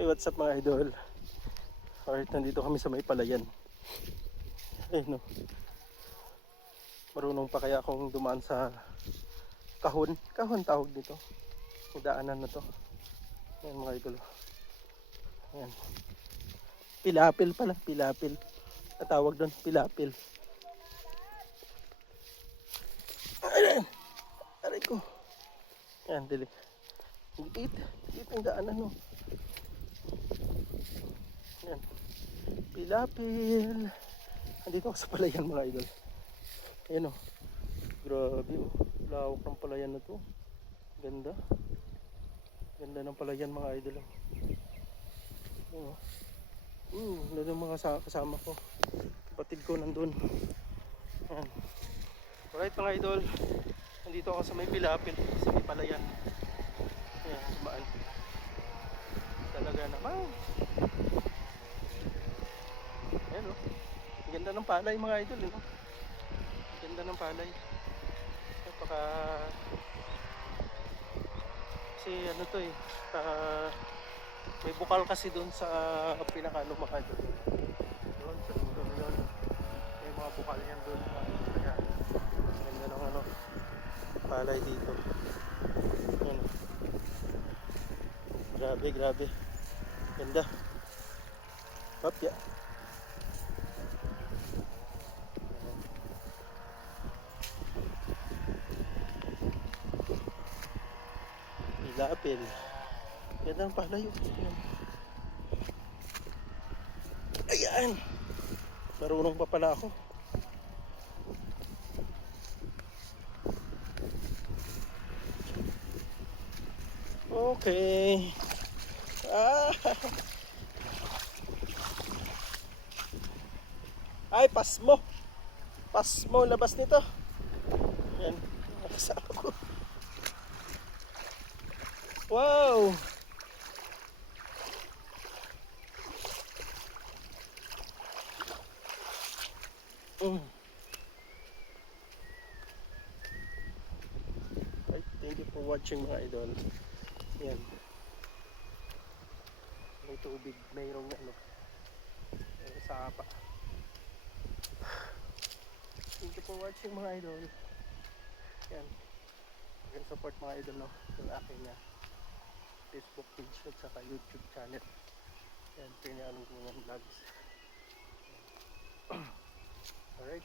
Hey, what's up mga idol? Alright, nandito kami sa may palayan. Eh no, marunong pa kaya akong dumaan sa kahon? Kahon tawag dito. Yung daanan na to. Ayan mga idol. Ayan. Pilapil pala, pilapil. Natawag doon, pilapil. Ayan! Aray ko. Ayan, dili. Liit ang daanan no. Ayan. Pilapil. Andito ako sa palayan mga idol. Ayan o. Grabe o. Lawak ng palayan na to. Ganda. Ganda ng palayan mga idol. Ayan o. Nandun mga kasama ko. Kapatid ko nandun. Ayan. Alright mga idol. Nandito ako sa may pilapil. Sa may palayan. Ayan, sumaan. Talaga naman. Ayan o. Ganda ng palay mga idol. No? Ganda ng palay. Napaka kasi ano to eh may bukal kasi doon sa pinakano mga idol. Doon sa dulo yun. May mga bukal yan doon. Kaya ganda ng ano palay dito. Ayan. Grabe. Ganda. Hop ya. Pilapil. Ganda ng palay yun. Ayan. Marunong pa pala ako. Okay. Ay, pasmo. Pasmo, labas nito. Ayan. Nakasama ko. Wow. Right, thank you for watching mga idol. Yan. May tubig, mayroong ano. May sapa. Thank you for watching mga idol. Yan. Again, support mga idol no. Yung aking Facebook page at saka YouTube channel. Yan, pinanong ko ng vlogs. Alright.